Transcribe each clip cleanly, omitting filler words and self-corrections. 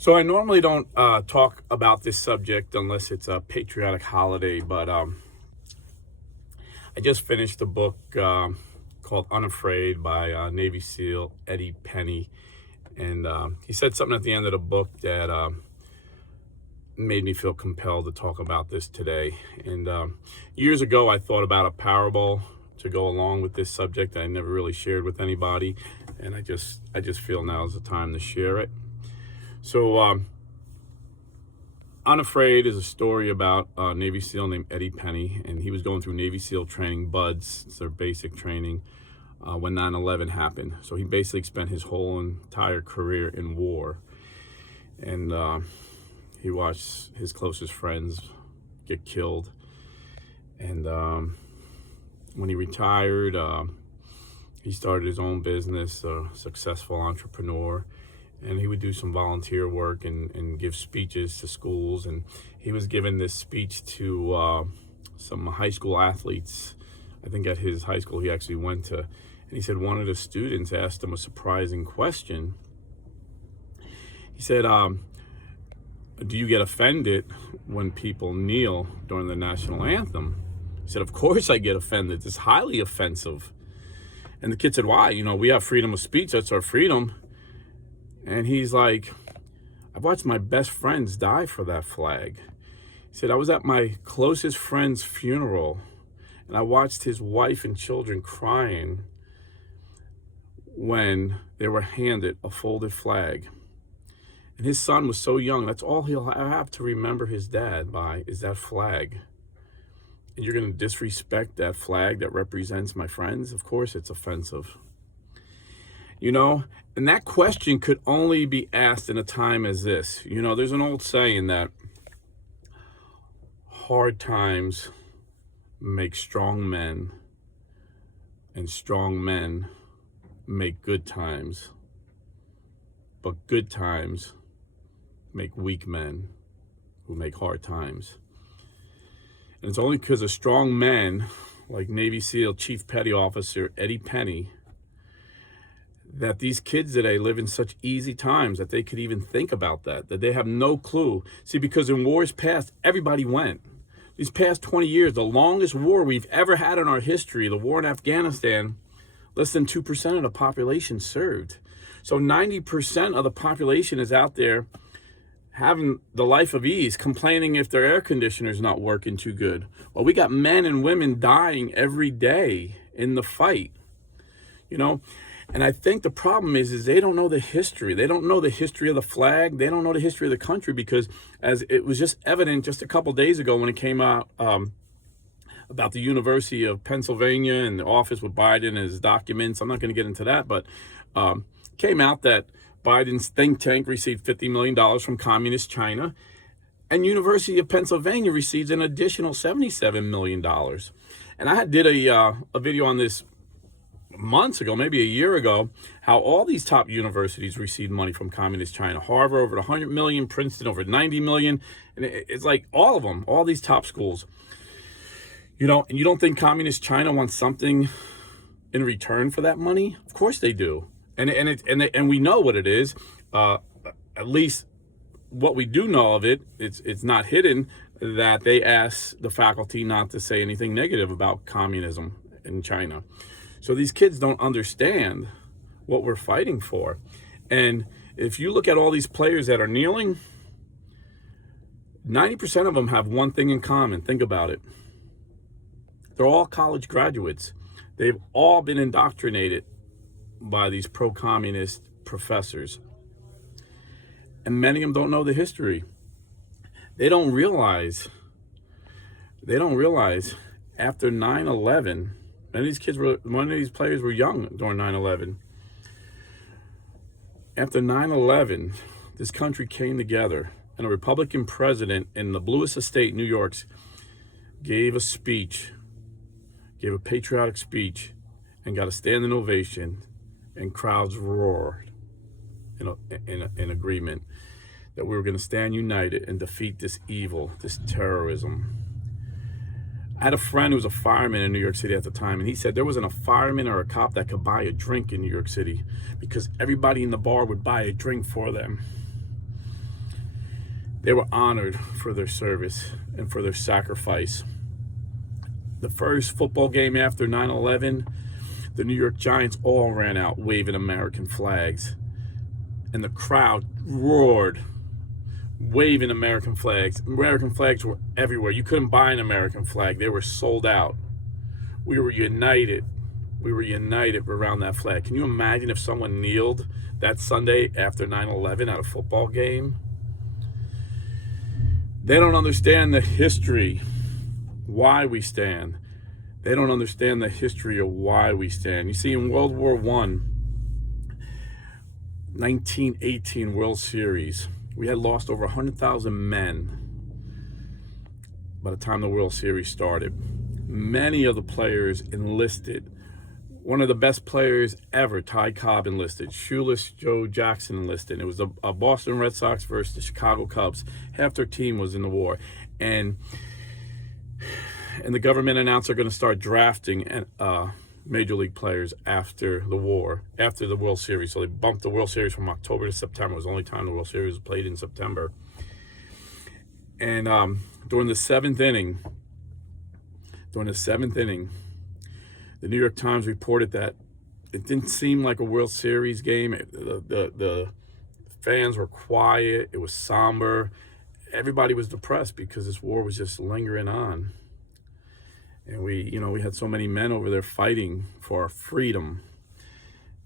So I normally don't talk about this subject unless it's a patriotic holiday, but I just finished a book called Unafraid by Navy SEAL Eddie Penny, and he said something at the end of the book that made me feel compelled to talk about this today. And years ago, I thought about a parable to go along with this subject that I never really shared with anybody, and I just feel now is the time to share it. So, Unafraid is a story about a Navy SEAL named Eddie Penny, and he was going through Navy SEAL training, BUDS, it's their basic training, when 9/11 happened. So he basically spent his whole entire career in war, and he watched his closest friends get killed. And when he retired, he started his own business, a successful entrepreneur. And he would do some volunteer work and give speeches to schools. And he was giving this speech to some high school athletes. I think at his high school he actually went to. And he said one of the students asked him a surprising question. He said, do you get offended when people kneel during the National Anthem? He said, of course I get offended. It's highly offensive. And the kid said, why? You know, we have freedom of speech. That's our freedom. And he's like, I've watched my best friends die for that flag. He said, I was at my closest friend's funeral, and I watched his wife and children crying when they were handed a folded flag. And his son was so young, that's all he'll have to remember his dad by is that flag. And you're going to disrespect that flag that represents my friends? Of course it's offensive. You know, and that question could only be asked in a time as this. You know, there's an old saying that hard times make strong men, and strong men make good times, but good times make weak men who make hard times. And it's only because of strong men like Navy SEAL Chief Petty Officer Eddie Penny that these kids today live in such easy times that they could even think about that they have no clue. See, because in wars past, everybody went. These past 20 years, the longest war we've ever had in our history, the war in Afghanistan, less than 2% of the population served. So 90% of the population is out there having the life of ease, complaining if their air conditioner's not working too good. Well, we got men and women dying every day in the fight, you know? And I think the problem is they don't know the history. They don't know the history of the flag. They don't know the history of the country, because as it was just evident just a couple days ago when it came out about the University of Pennsylvania and the office with Biden and his documents. I'm not going to get into that, but came out that Biden's think tank received $50 million from communist China, and University of Pennsylvania receives an additional $77 million. And I did a video on this months ago, maybe a year ago, how all these top universities received money from communist China. Harvard over 100 million, Princeton over 90 million, and it's like all of them, all these top schools. You know, and you don't think communist China wants something in return for that money? Of course they do, and we know what it is. At least what we do know of it, it's not hidden that they ask the faculty not to say anything negative about communism in China. So these kids don't understand what we're fighting for. And if you look at all these players that are kneeling, 90% of them have one thing in common. Think about it. They're all college graduates. They've all been indoctrinated by these pro-communist professors. And many of them don't know the history. They don't realize after 9/11, many of these players were young during 9/11. After 9/11, this country came together, and a Republican president in the bluest of state, New York, gave a speech, gave a patriotic speech, and got a standing ovation, and crowds roared in agreement that we were going to stand united and defeat this evil, this terrorism. I had a friend who was a fireman in New York City at the time, and he said there wasn't a fireman or a cop that could buy a drink in New York City because everybody in the bar would buy a drink for them. They were honored for their service and for their sacrifice. The first football game after 9/11, the New York Giants all ran out waving American flags. And the crowd roared, waving American flags. American flags were everywhere. You couldn't buy an American flag. They were sold out. We were united. We were united around that flag. Can you imagine if someone kneeled that Sunday after 9/11 at a football game? They don't understand the history, why we stand. They don't understand the history of why we stand. You see, in World War I, 1918 World Series, we had lost over 100,000 men by the time the World Series started. Many of the players enlisted. One of the best players ever, Ty Cobb, enlisted. Shoeless Joe Jackson enlisted. It was a Boston Red Sox versus the Chicago Cubs. Half their team was in the war. And the government announced they're going to start drafting major league players after the war, after the World Series. So they bumped the World Series from October to September. It was the only time the World Series was played in September. And during the seventh inning, the New York Times reported that it didn't seem like a World Series game. The fans were quiet. It was somber. Everybody was depressed because this war was just lingering on. And we had so many men over there fighting for our freedom.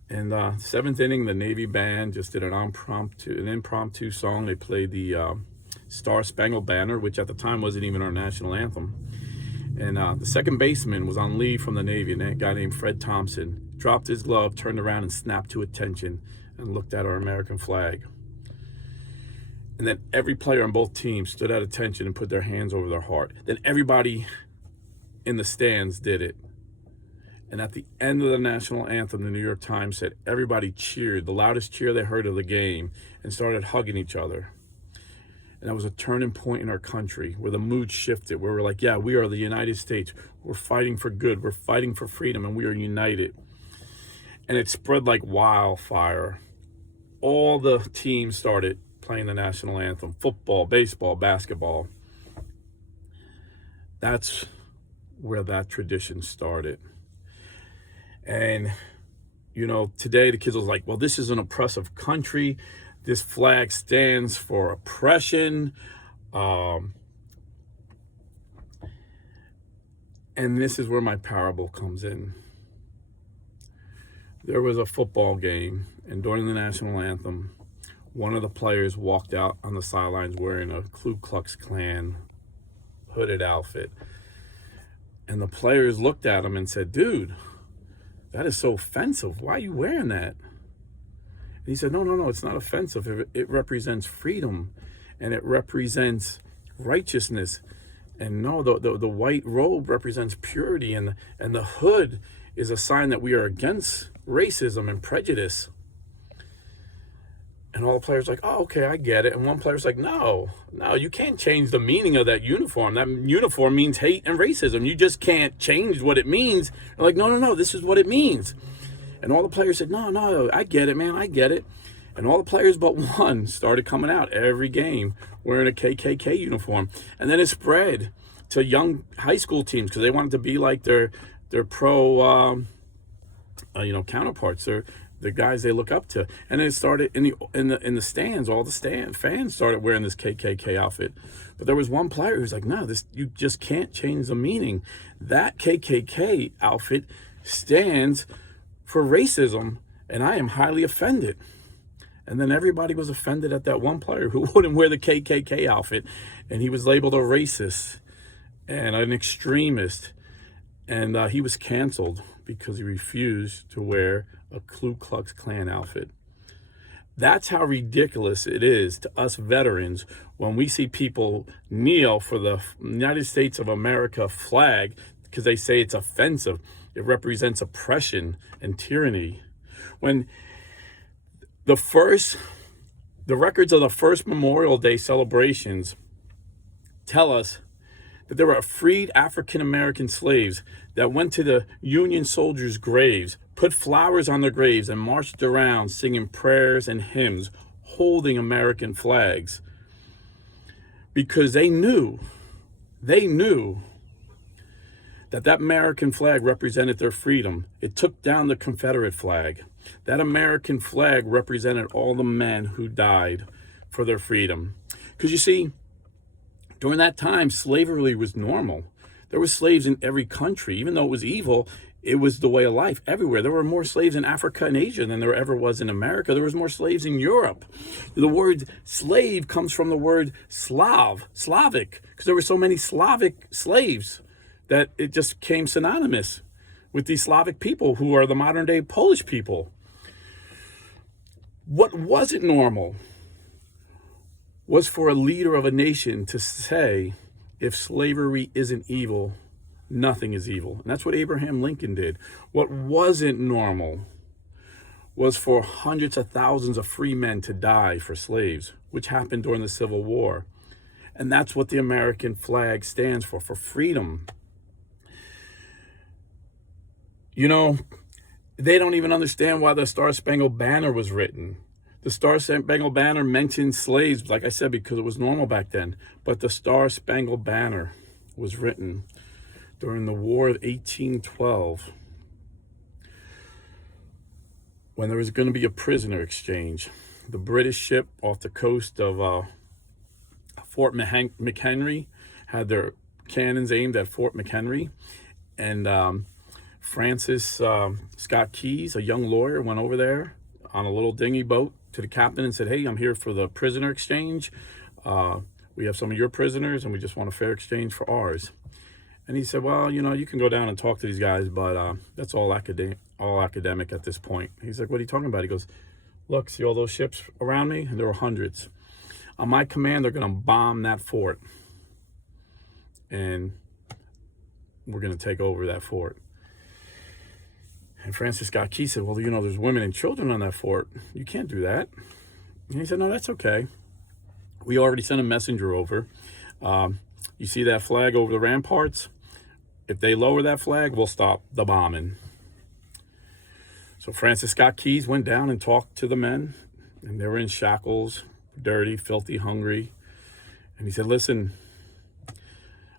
And seventh inning, the Navy band just did an impromptu song. They played the Star Spangled Banner, which at the time wasn't even our national anthem. And the second baseman was on leave from the Navy, a guy named Fred Thompson. Dropped his glove, turned around and snapped to attention and looked at our American flag. And then every player on both teams stood at attention and put their hands over their heart. Then everybody in the stands did it. And at the end of the national anthem, the New York Times said everybody cheered, the loudest cheer they heard of the game, and started hugging each other. And that was a turning point in our country where the mood shifted, where we're like, yeah, we are the United States. We're fighting for good. We're fighting for freedom, and we are united. And it spread like wildfire. All the teams started playing the national anthem: football, baseball, basketball. That's where that tradition started. And, today the kids was like, well, this is an oppressive country. This flag stands for oppression. And this is where my parable comes in. There was a football game, and during the national anthem, one of the players walked out on the sidelines wearing a Ku Klux Klan hooded outfit. And the players looked at him and said, dude, that is so offensive. Why are you wearing that? And he said, no, it's not offensive. It represents freedom, and it represents righteousness. And no, the white robe represents purity, and the hood is a sign that we are against racism and prejudice. And all the players are like, oh, okay, I get it. And one player's like, no, you can't change the meaning of that uniform. That uniform means hate and racism. You just can't change what it means. They're like, no, this is what it means. And all the players said, no, I get it, man, I get it. And all the players but one started coming out every game wearing a KKK uniform. And then it spread to young high school teams because they wanted to be like their pro counterparts. The guys they look up to. And then it started in the stands. All the fans started wearing this KKK outfit. But there was one player who was like, no, you just can't change the meaning. That KKK outfit stands for racism, and I am highly offended. And then everybody was offended at that one player who wouldn't wear the KKK outfit, and he was labeled a racist and an extremist, and he was canceled because he refused to wear a Ku Klux Klan outfit. That's how ridiculous it is to us veterans when we see people kneel for the United States of America flag because they say it's offensive. It represents oppression and tyranny. When the records of the first Memorial Day celebrations tell us that there were freed African-American slaves that went to the Union soldiers' graves, put flowers on their graves, and marched around singing prayers and hymns, holding American flags. because they knew that American flag represented their freedom. It took down the Confederate flag. That American flag represented all the men who died for their freedom. Because you see, during that time, slavery was normal. There were slaves in every country. Even though it was evil, it was the way of life everywhere. There were more slaves in Africa and Asia than there ever was in America. There was more slaves in Europe. The word slave comes from the word Slavic, because there were so many Slavic slaves that it just came synonymous with these Slavic people who are the modern day Polish people. What wasn't normal was for a leader of a nation to say, if slavery isn't evil, nothing is evil. And that's what Abraham Lincoln did. What wasn't normal was for hundreds of thousands of free men to die for slaves, which happened during the Civil War. And that's what the American flag stands for freedom. You know, they don't even understand why the Star-Spangled Banner was written. The Star-Spangled Banner mentioned slaves, like I said, because it was normal back then. But the Star-Spangled Banner was written during the War of 1812, when there was going to be a prisoner exchange. The British ship off the coast of Fort McHenry had their cannons aimed at Fort McHenry, and Francis Scott Keys, a young lawyer, went over there on a little dinghy boat to the captain and said, hey, I'm here for the prisoner exchange. We have some of your prisoners and we just want a fair exchange for ours. And he said, well, you know, you can go down and talk to these guys, but that's all academic at this point. He's like, what are you talking about? He goes, look, see all those ships around me? And there were hundreds. On my command, they're going to bomb that fort. And we're going to take over that fort. And Francis Scott Key said, well, you know, there's women and children on that fort. You can't do that. And he said, no, that's okay. We already sent a messenger over. You see that flag over the ramparts? If they lower that flag, we'll stop the bombing. So Francis Scott Keys went down and talked to the men, and they were in shackles, dirty, filthy, hungry. And he said, listen,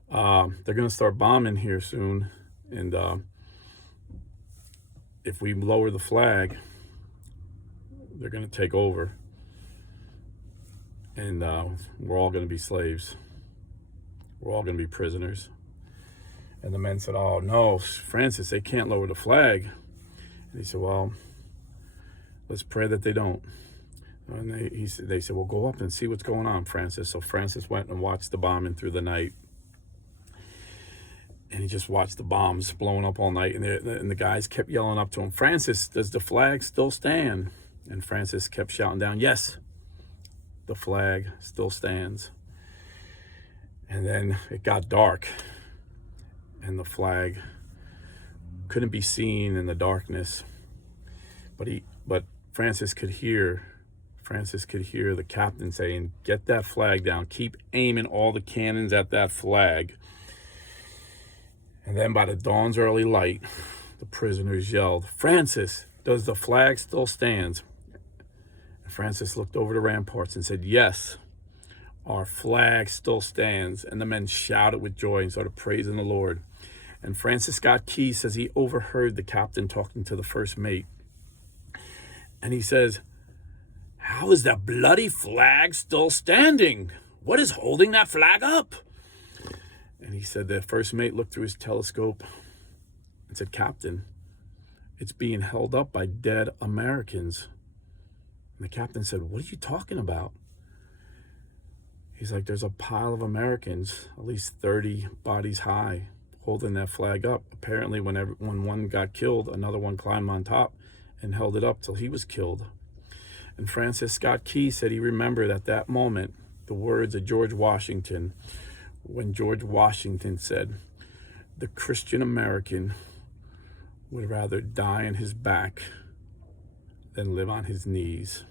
they're going to start bombing here soon. And if we lower the flag, they're going to take over. And we're all going to be slaves. We're all going to be prisoners. And the men said, oh, no, Francis, they can't lower the flag. And he said, well, let's pray that they don't. And they said, well, go up and see what's going on, Francis. So Francis went and watched the bombing through the night. And he just watched the bombs blowing up all night. And the guys kept yelling up to him, Francis, does the flag still stand? And Francis kept shouting down, yes, the flag still stands. And then it got dark. And the flag couldn't be seen in the darkness. But Francis could hear the captain saying, get that flag down. Keep aiming all the cannons at that flag. And then by the dawn's early light, the prisoners yelled, Francis, does the flag still stand? And Francis looked over the ramparts and said, yes, our flag still stands. And the men shouted with joy and started praising the Lord. And Francis Scott Key says he overheard the captain talking to the first mate. And he says, how is that bloody flag still standing? What is holding that flag up? And he said the first mate looked through his telescope and said, Captain, it's being held up by dead Americans. And the captain said, what are you talking about? He's like, there's a pile of Americans, at least 30 bodies high, holding that flag up. Apparently when one got killed, another one climbed on top and held it up till he was killed. And Francis Scott Key said he remembered at that moment the words of George Washington, when George Washington said, the Christian American would rather die on his back than live on his knees.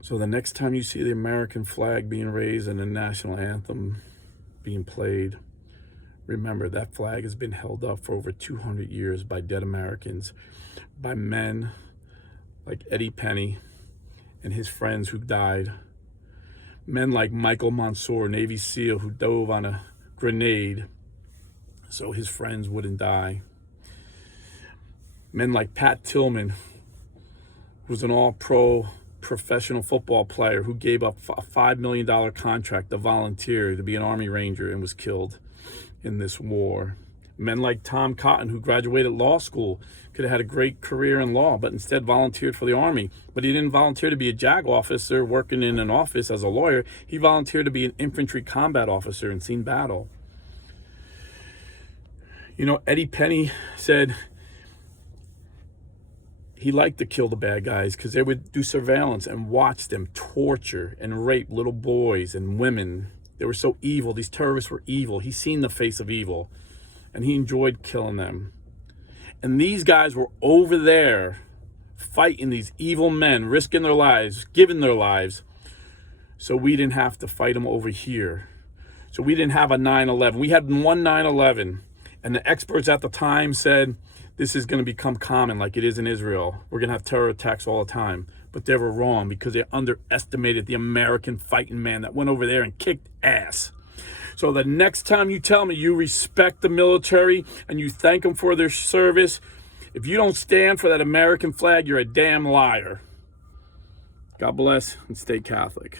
So the next time you see the American flag being raised and the national anthem being played, remember that flag has been held up for over 200 years by dead Americans, by men like Eddie Penny and his friends who died. Men like Michael Mansour, Navy SEAL, who dove on a grenade so his friends wouldn't die. Men like Pat Tillman, who was an all-pro professional football player who gave up a $5 million contract to volunteer to be an Army Ranger and was killed in this war. Men like Tom Cotton, who graduated law school, could have had a great career in law, but instead volunteered for the Army. But he didn't volunteer to be a JAG officer working in an office as a lawyer. He volunteered to be an infantry combat officer and seen battle. You know, Eddie Penny said he liked to kill the bad guys because they would do surveillance and watch them torture and rape little boys and women. They were so evil. These terrorists were evil. He's seen the face of evil, and he enjoyed killing them. And these guys were over there fighting these evil men, risking their lives, giving their lives, so we didn't have to fight them over here. So we didn't have a 9/11. We had one 9/11, and the experts at the time said, this is going to become common like it is in Israel. We're going to have terror attacks all the time. But they were wrong because they underestimated the American fighting man that went over there and kicked ass. So the next time you tell me you respect the military and you thank them for their service, if you don't stand for that American flag, you're a damn liar. God bless and stay Catholic.